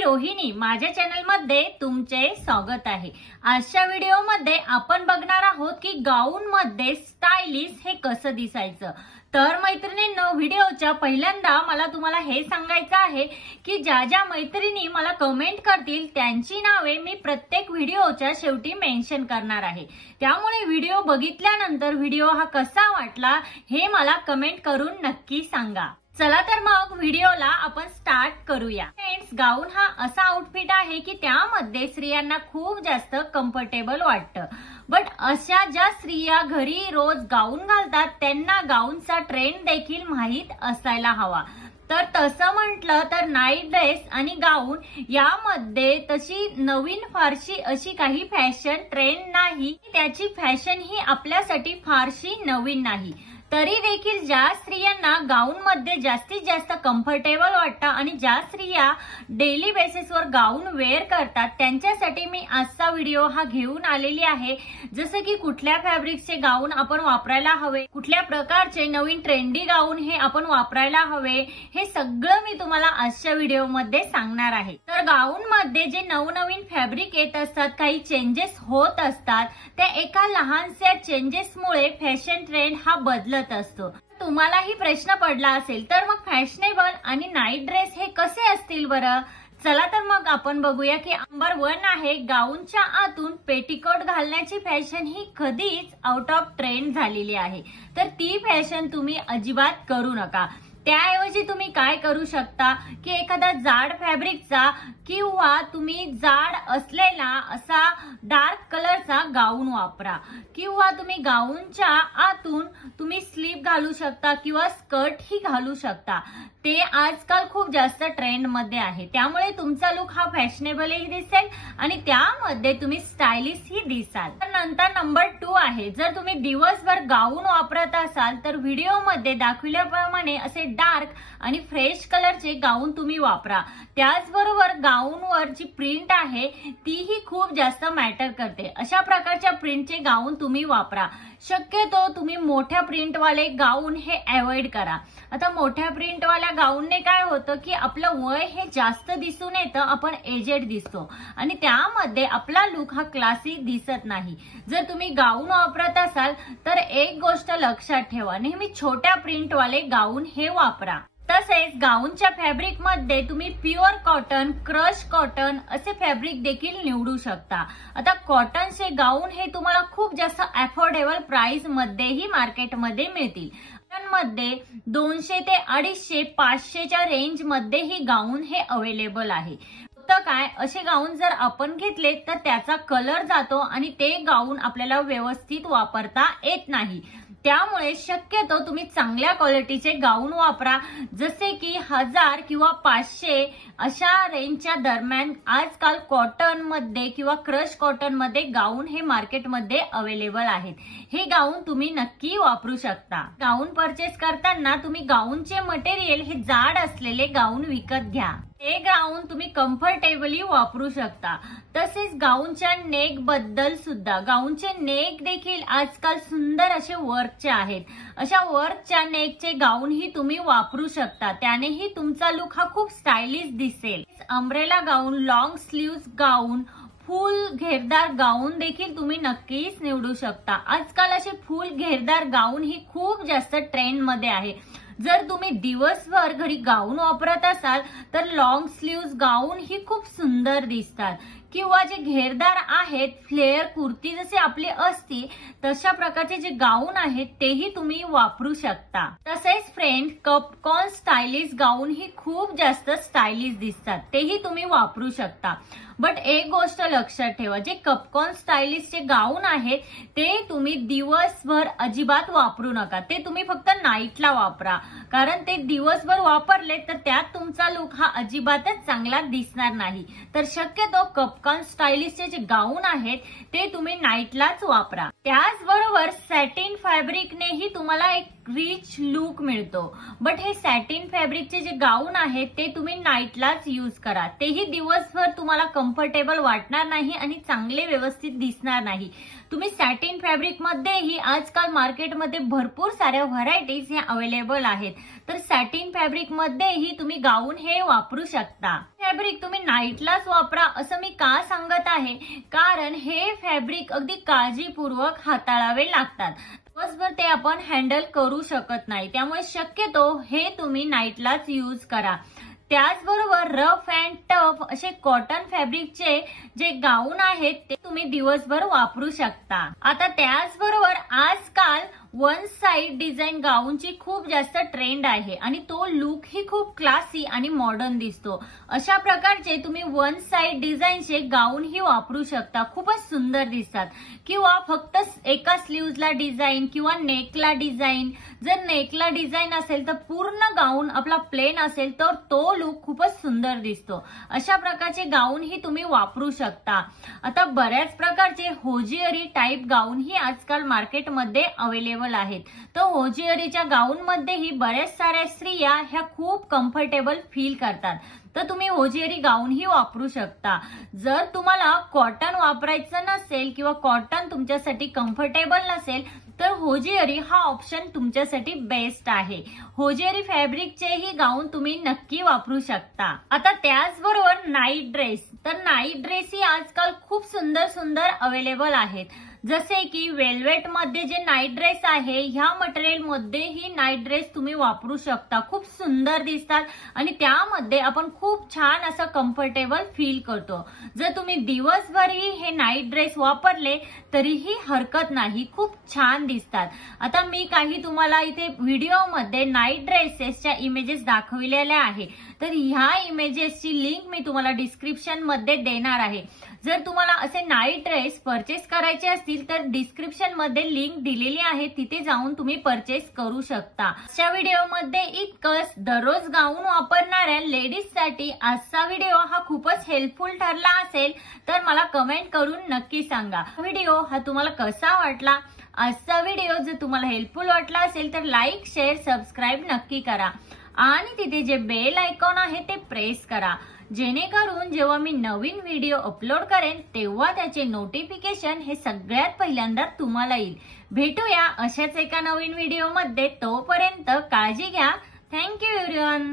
मी रोहिणी, माझ्या चॅनल मध्ये तुमचे स्वागत आहे। आजच्या व्हिडिओ मध्ये आपण बघणार आहोत की गाऊन मध्ये स्टाइलिश हे कसं दिसायचं। तर मैत्रिणींनो, व्हिडिओच्या पहिल्यांदा मला तुम्हाला हे सांगायचं आहे की ज्या ज्या मैत्रिणी मला कमेंट करतील त्यांची नावे मी प्रत्येक व्हिडिओच्या शेवटी मेन्शन करणार आहे। त्यामुळे व्हिडिओ बघितल्यानंतर व्हिडिओ हा कसा वाटला हे मला कमेंट करून नक्की सांगा। चला तर मग व्हिडिओला आपण स्टार्ट करूया। फ्रेंड्स, गाऊन हा असा आउटफिट आहे की त्यामध्ये स्त्रियांना खूप जास्त कम्फर्टेबल वाटतं। बट अशा ज्या स्त्रिया घरी रोज गाऊन घालतात त्यांना गाऊनचा ट्रेंड देखील माहित असायला हवा। तर तसं म्हटलं तर नाईट ड्रेस आणि गाऊन यामध्ये तशी नवीन फारशी अशी काही फॅशन ट्रेंड नाही, त्याची फॅशन ही आपल्यासाठी फारशी नवीन नाही। तरी देखील ज्या स्त्रियांना गाऊन मध्ये जास्तीत जास्त कम्फर्टेबल वाटतं आणि ज्या स्त्रिया डेली बेसिसवर गाऊन वेअर करतात त्यांच्यासाठी मी आजचा व्हिडिओ हा घेऊन आलेली आहे। जसं की कुठल्या फॅब्रिकचे गाऊन आपण वापरायला हवे, कुठल्या प्रकारचे नवीन ट्रेंडी गाऊन हे आपण वापरायला हवे, हे सगळं मी तुम्हाला आजच्या व्हिडिओ मध्ये सांगणार आहे। तर गाऊन मध्ये जे नवनवीन फॅब्रिक येत असतात, काही चेंजेस होत असतात, त्या एका लहानशा चेंजेसमुळे फॅशन ट्रेंड हा बदलत असतो। तुम्हालाही प्रश्न पडला असेल तर मग फॅशनेबल आणि नाईट ड्रेस हे कसे असतील बरं? चला तर मग आपण बघूया की नंबर 1 आहे गाऊनच्या आतून पेटिकोट घालण्याची फॅशन ही कधीच आउट ऑफ ट्रेंड झालेली आहे। तर ती फॅशन तुम्ही अजिबात करू नका। त्याऐवजी तुम्ही काय करू शकता की एखादा जाड फॅब्रिकचा किंवा तुम्ही जाड असलेला असा डार्क कलरचा गाऊन वापरा, किंवा तुम्ही गाऊनच्या आतून तुम्ही स्लीव घालू शकता किंवा स्कर्ट ही घालू शकता। ते आजकाल खूप जास्त ट्रेंड मध्ये आहे, त्यामुळे तुमचा लुक हा फॅशनेबलही दिसेल आणि त्यामध्ये तुम्ही स्टायलिश ही दिसाल। तर नंतर नंबर 2 आहे, जर तुम्ही दिवसभर गाऊन वापरत असाल तर व्हिडिओमध्ये दाखवल्याप्रमाणे असे डार्क आणि फ्रेश कलरचे गाऊन तुम्ही वापरा। त्याचबरोबर गाऊनवर जी प्रिंट आहे तीही खूप जास्त मॅटर करते। अशा प्रकारच्या प्रिंटचे गाऊन तुम्ही वापरा। शक्यतो तुम्ही मोठ्या प्रिंटवाले गाऊन हे अवॉइड करा। आता मोठ्या प्रिंटवाल्या गाऊनने काय होतं की आपलं वय हे जास्त दिसून येतं, आपण एजेड दिसतो आणि त्यामध्ये आपला लुक हा क्लासी दिसत नाही। जर तुम्ही गाऊन वापरत असाल तर एक गोष्ट लक्षात ठेवा, नेहमी छोट्या प्रिंटवाले गाऊन हे वापरा। तसेच गाऊनच्या फॅब्रिक मध्ये तुम्ही प्युअर कॉटन, क्रश कॉटन असे फॅब्रिक देखील निवडू शकता। आता कॉटनचे गाऊन हे तुम्हाला खूप जास्त अफोर्डेबल प्राइस मध्येही मार्केटमध्ये मिळतील। मध्ये 200 ते 250, 500च्या रेंज मध्ये ही गाऊन हे अवेलेबल आहे। तर काय, असे गाऊन जर आपण घेतले तर त्याचा कलर जातो आणि ते गाऊन आपल्याला व्यवस्थित वापरता येत नाही। त्यामुळे शक्यतो तुम्ही चांगल्या क्वालिटीचे गाऊन वापरा, जसे की 1000 किंवा 500 अशा रेंजच्या दरम्यान आजकाल कॉटन मध्ये किंवा क्रश कॉटन मध्ये गाऊन हे मार्केटमध्ये अवेलेबल आहेत। हे गाऊन तुम्ही नक्की वापरू शकता। गाऊन परचेस करताना तुम्ही गाऊनचे मटेरियल हे जाड असलेले गाऊन विकत घ्या, ते गाऊन तुम्ही कम्फर्टेबली वापरू शकता। तसेच गाऊनच्या नेक बद्दल सुद्धा, गाऊनचे नेक देखील आजकाल सुंदर असे वर्कचे आहेत। अशा वर्कच्या नेकचे गाऊन ही तुम्ही वापरू शकता, त्यानेही तुमचा लुक हा खूप स्टायलिश दिसेल। अम्ब्रेला गाऊन, लॉंग स्लीव्स गाऊन, फुल घेरदार गाऊन देखील तुम्ही नक्कीच निवडू शकता। आजकाल असे फुल घेरदार गाऊन ही खूप जास्त ट्रेंड मध्ये आहे। जर तुम्ही दिवसभर घरी गाऊन वापरत असाल तर लॉंग स्लीव्स गाऊन ही खूप सुंदर दिसतात, किंवा जे घेरदार आहेत, फ्लेअर कुर्ती जसे आपली असते तशा प्रकारचे जे गाऊन आहेत तेही तुम्ही वापरू शकता। तसेच फ्रेंड, कपकॉर्न स्टायलिश गाऊन ही खूप जास्त स्टायलिश दिसतात, तेही तुम्ही वापरू शकता। बट एक गोष्ट लक्षात ठेवा, जे कपकॉर्न स्टायलिशचे गाऊन आहेत ते तुम्ही दिवसभर अजिबात वापरू नका, ते तुम्ही फक्त नाईटला वापरा, कारण ते दिवसभर वापरले तर त्यात तुमचा लुक हा अजिबातच चांगला दिसणार नाही। तर शक्यतो कपकॉर्न स्टायलिशचे जे गाऊन आहेत ते तुम्ही नाईटलाच वापरा। त्याचबरोबर सॅटिन फॅब्रिकनेही तुम्हाला एक रिच लुक मिळतो, बट हे सॅटिन फॅब्रिकचे जे गाऊन आहेत ते तुम्ही नाईटलाच यूज करा, तेही दिवसभर तुम्हाला कम्फर्टेबल वाटणार नाही आणि चांगले व्यवस्थित दिसणार नाही। तुम्ही सॅटिन फॅब्रिक मध्येही आजकाल मार्केटमध्ये भरपूर साऱ्या व्हरायटीज ह्या अवेलेबल आहेत, तर सॅटिन फॅब्रिक मध्येही तुम्ही गाऊन हे वापरू शकता। फॅब्रिक तुम्ही नाईटलाच वापरा असं मी का सांगत आहे, कारण हे फॅब्रिक अगदी काळजीपूर्वक हाताळावे लागतात. दिवसभर ते आपण हँडल करू शकत नाही, त्यामुळे शक्यतो हे तुम्ही नाईटलाच यूज करा. त्याचबरोबर रफ अँड टफ असे कॉटन फॅब्रिकचे जे गाऊन आहेत ते तुम्ही दिवसभर वापरू शकता. आता त्याचबरोबर आजकाल वन साइड डिझाईन गाऊनची खूप जास्त ट्रेंड आहे आणि तो लुक ही खूप क्लासी आणि मॉडर्न दिसतो. अशा प्रकारचे तुम्ही वन साइड डिझाईनचे गाऊन ही वापरू शकता, खूपच सुंदर दिसतात. किंवा फक्त एका स्लीव्हजला डिझाईन किंवा नेकला डिझाईन. जर नेकला डिझाईन असेल तर पूर्ण गाऊन आपला प्लेन असेल तर तो लुक खूपच सुंदर दिसतो. अशा प्रकारचे गाऊन ही तुम्ही वापरू शकता. आता बऱ्याच प्रकारचे होजिअरी टाइप गाऊन ही आजकाल मार्केटमध्ये अवेलेबल आहेत. तर होजिअरीच्या गाऊन मध्येही बऱ्याच साऱ्या स्त्रिया ह्या खूप कम्फर्टेबल फील करतात. तर तुम्ही होजिअरी गाऊन ही वापरू शकता. जर तुम्हाला कॉटन वापरायचं नसेल किंवा कॉटन तुमच्यासाठी कम्फर्टेबल नसेल तर होजिअरी हा ऑप्शन तुमच्यासाठी बेस्ट आहे. होजिअरी फॅब्रिकचेही गाऊन तुम्ही नक्की वापरू शकता. आता त्याचबरोबर नाईट ड्रेस. तर नाईट ड्रेस ही आजकाल खूप सुंदर सुंदर अवेलेबल आहेत. जसे की वेल्वेट मध्ये जे नाईट ड्रेस आहे ह्या मटेरियल मध्ये ही नाईट ड्रेस तुम्ही वापरू शकता. खूप सुंदर दिसतात आणि त्यामध्ये आपण खूप छान असं कम्फर्टेबल फील करतो. जर तुम्ही दिवसभरही हे नाईट ड्रेस वापरले तरीही हरकत नाही, खूप छान दिसतात. आता मी काही तुम्हाला इथे व्हिडिओमध्ये नाईट ड्रेसेसच्या इमेजेस दाखविलेल्या आहे. तर ह्या इमेजेसची लिंक मी तुम्हाला डिस्क्रिप्शन मध्ये देणार आहे. जर तुम्हाला असे नाईट ड्रेस परचेस करायचे असतील तर डिस्क्रिप्शन मध्ये लिंक दिलेली आहे, तिथे जाऊन तुम्ही परचेस करू शकता. आजच्या व्हिडिओमध्ये इतकंच. दररोज गाऊन वापरणाऱ्या लेडीजसाठी आजचा व्हिडिओ हा खूपच हेल्पफुल ठरला असेल तर मला कमेंट करून नक्की सांगा. व्हिडिओ हा तुम्हाला कसा वाटला? आजचा व्हिडिओ जर तुम्हाला हेल्पफुल वाटला असेल तर लाईक, शेअर, सबस्क्राईब नक्की करा आणि तिथे जे बेल आयकॉन आहे ते प्रेस करा, जेणेकरून जेव्हा मी नवीन व्हिडिओ अपलोड करेन तेव्हा त्याचे नोटिफिकेशन हे सगळ्यात पहिल्यांदा तुम्हाला येईल. भेटूया अशाच एका नवीन व्हिडिओमध्ये. तोपर्यंत काळजी घ्या. Thank you everyone.